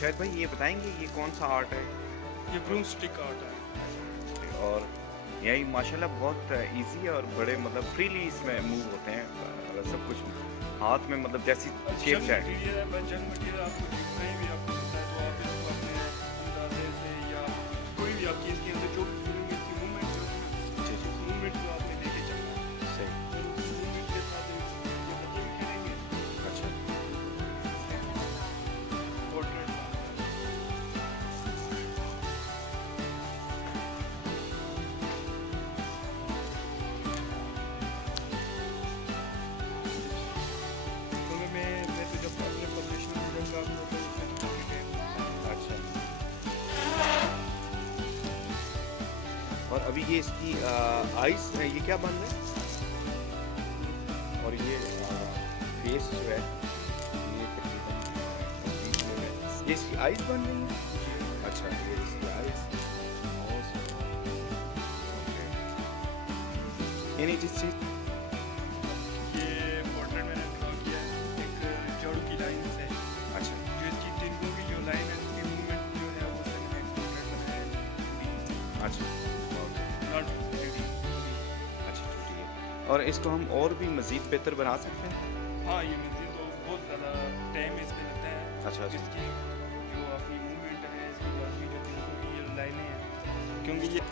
शायद भाई ये बताएंगे ये कौन सा आर्ट है? ये ब्रूम स्टिक आर्ट है। और यही माशाल्लाह बहुत इजी है और बड़े मतलब फ्रीली इसमें मूव होते हैं सब कुछ हाथ में मतलब जैसी शेप जंग है। मटीरियल है, जंग मटीरियल आपको कहीं भी आपको मिलता है तो आप इसको अपने अंदाजे से या कोई भी आपकी इसके अंदर जो इसकी मूवमेंट जो है ना, जी जी उस मूवमेंट को आपने लेके चलना है। सही। और उस मूवमेंट के साथ ये बच्चे भी खेलेंगे। अच्छा पोर्ट्रेट तो मैं तो जब अपने पब्लिशिंग में जब काम करता हूँ उसमें तो काफ़ी टाइम लगता है। अच्छा। और अभी ये इसकी आइस ये क्या बन रहा है और ये फेस जो है ये तकरीबन बीच में है ये इसकी आइस बन रही है। अच्छा ये इसकी आइस यानी जिस चीज ये पोर्ट्रेट मैंने ड्रॉ किया है एक झाड़ू की लाइन से, अच्छा जो इसकी तिनकों की जो लाइन है उसकी मूवमेंट जो है वो मैंने एक पोर्ट्रेट बनाया है। अच्छा नॉट रेडी। अच्छा ठीक है। और इसको हम और भी मज़ीद बेहतर बना सकते हैं। हाँ ये मिलती तो बहुत ज़्यादा टाइम इसमें लगता है। अच्छा अच्छा इसकी जो आपकी मूवमेंट है, इसकी जो आपकी जो तिनकों की ये लाइनें हैं, क्योंकि ये